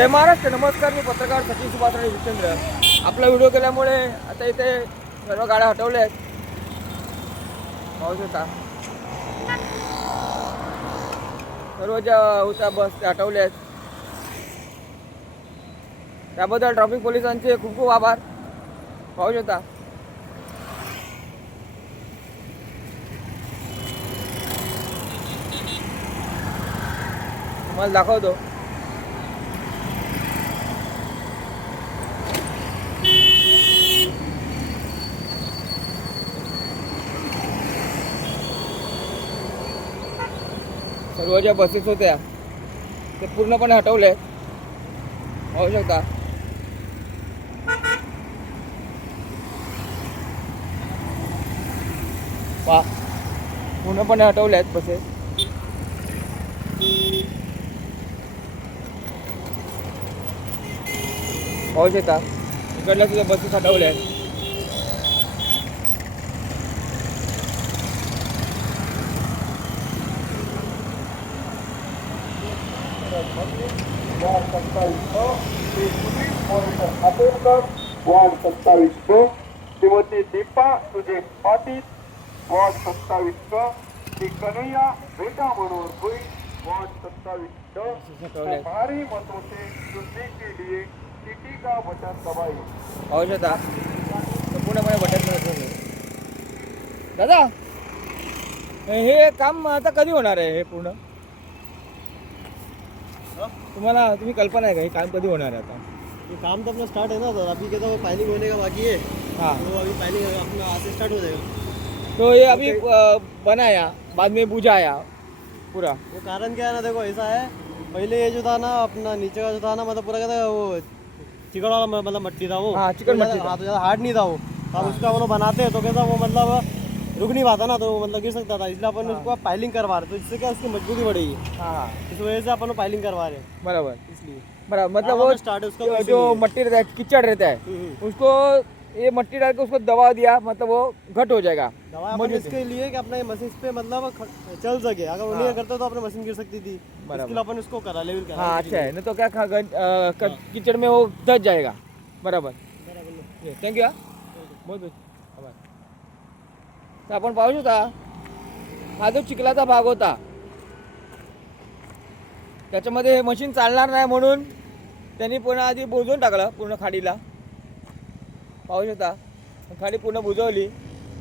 जय महाराष्ट्र. नमस्कार, मी पत्रकार सचिन सुभाष आणि जितेंद्र. आपला व्हिडिओ केल्यामुळे आता इथे सर्व गाड्या हटवल्या आहेत. पाहू शकता सर्व ज्या होत्या बस त्या हटवल्या आहेत. त्याबद्दल ट्रॅफिक पोलिसांचे खूप खूप आभार. पाहू शकता तुम्हाला दाखवतो. सर्व ज्या बसेस होत्या ते पूर्णपणे हटवले. पाहू शकता पूर्णपणे हटवले आहेत बसेस. पाहू शकता इकडल्या सुद्धा बसेस हटवल्या आहेत. वार्ड 27 श्रीमती दीपा सुजय पाटील. वार्ड 27 श्री कन्हैया बेटा मनोहर भुई. वार्ड 27 भारी मतों से चुनने के लिए टीटी का बटन दबाई. पाहू शकता पूर्णपणे बटन. दादा हे काम आता कधी होणार आहे? हे पूर्ण तुम्ही कल्पना है? काम कधी होणार है? आता ये काम तो अपना स्टार्ट है ना, तो अभी के तो फाइलिंग होने का बाकी है. हाँ, तो अभी फाइलिंग अपना आज से स्टार्ट हो जाएगा. तो ये अभी बनाया, बाद में बुझाया पूरा. वो कारण क्या है ना, देखो ऐसा है, पहले ये जो था ना अपना नीचे का जो था ना, मतलब पूरा क्या था वो चिकन वाला मतलब मट्टी था वो. हाँ, चिकन मट्टी था. हाँ, तो ज़्यादा हार्ड नहीं था वो. अब उसका वो बनाते हैं तो कैसा वो मतलब रुक नहीं पाता ना, तो मतलब गिर सकता था. इसलिए अपन उसको फाइलिंग करवा रहे, तो इससे क्या उसकी मजबूती बढ़ेगी. हाँ, इस वजह से अपन फाइलिंग करवा रहे हैं बराबर इसलिए. बराबर. मतलब वो स्टार्ट है उसका जो मट्टी रहता है, कीचड़ रहता है, उसको ये मट्टी डाल के उसको दबा दिया, मतलब वो घट हो जाएगा. दवा अपन इसके लिए कि अपना ये मशीन पे मतलब चल सके. अगर वो नहीं करता तो अपनी मशीन गिर सकती थी. इसके लिए अपन उसको करा लेवल करा. हाँ, अच्छा है. नहीं तो क्या कीचड़ में वो धस जाएगा. बराबर. थँक्यू. बहुत बहुत आभार. तर आपण पाहू शकता हा जो चिखलाचा भाग होता त्याच्यामध्ये हे मशीन चालणार नाही म्हणून त्यांनी पुन्हा आधी बुजवून टाकलं पूर्ण खाडीला. पाहू शकता खाडी पूर्ण बुजवली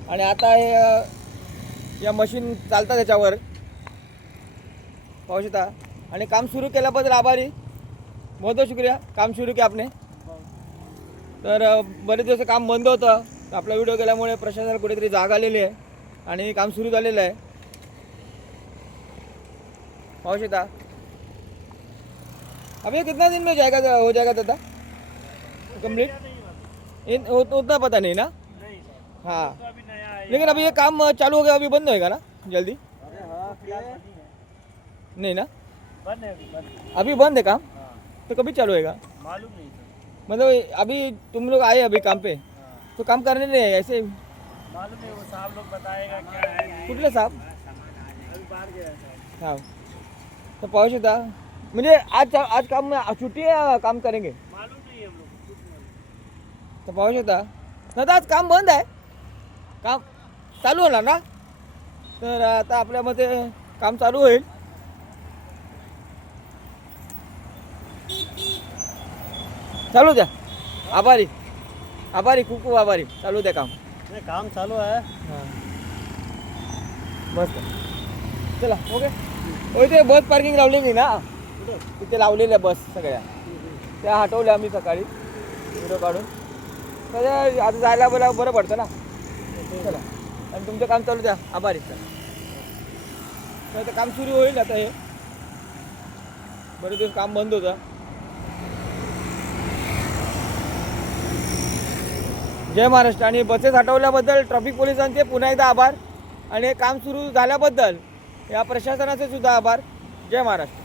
आणि आता हे या मशीन चालतात त्याच्यावर. पाहू शकता आणि काम सुरू केल्याबद्दल आभारी. बहुत बहुत शुक्रिया. काम सुरू केलं आपने. तर बरेच दिवस काम बंद होतं. तर आपला व्हिडिओ केल्यामुळे प्रशासनाला कुठेतरी जाग आलेली आहे आणि काम सुरू झालेलं आहे. पाहू शकता. अब ये कितना दिन में हो जाएगा दादा कंप्लीट? उतना पता नहीं ना. हाँ, लेकिन अभी ये काम चालू हो गया, अभी बंद होएगा ना जल्दी? नहीं ना, अभी बंद है काम. तो कभी चालू होएगा मालूम नहीं. मतलब अभी तुम लोग आए अभी काम पे, तो काम करने नहीं है ऐसे? मालूम नहीं, वो साहब लोग बताएगा क्या है. कुठले साहब? अभी बाहर गया है. हाँ, तो पाहू शकता म्हणजे आज काम में छुट्टी है, काम करेंगे मालूम नहीं हम लोग. तो पाहू शकता. दादा आज काम बंद आहे, काम चालू होणार ना. तर आता आपल्यामध्ये काम चालू होईल. चालू द्या. आभारी आभारी, खूप खूप आभारी. चालू द्या काम. नहीं, काम चालू है. हां, मस्त. चला ओके. हो, इथे बस पार्किंग लावलेली ना, तिथे लावलेल्या बस सगळ्या त्या हटवल्या आम्ही सकाळी व्हिडिओ काढून. तर आता जायला बरं पडतं ना. चला, आणि तुमचं काम चालू द्या. आभारी. तर ते काम सुरू होईल आता. हे बरेच दिवस काम बंद होतं. जय महाराष्ट्र. आणि बसेस हटवल्याबद्दल ट्रॅफिक पोलिसांचे पुन्हा एकदा आभार आणि हे काम सुरू झाल्याबद्दल या प्रशासनाचे सुद्धा आभार. जय महाराष्ट्र.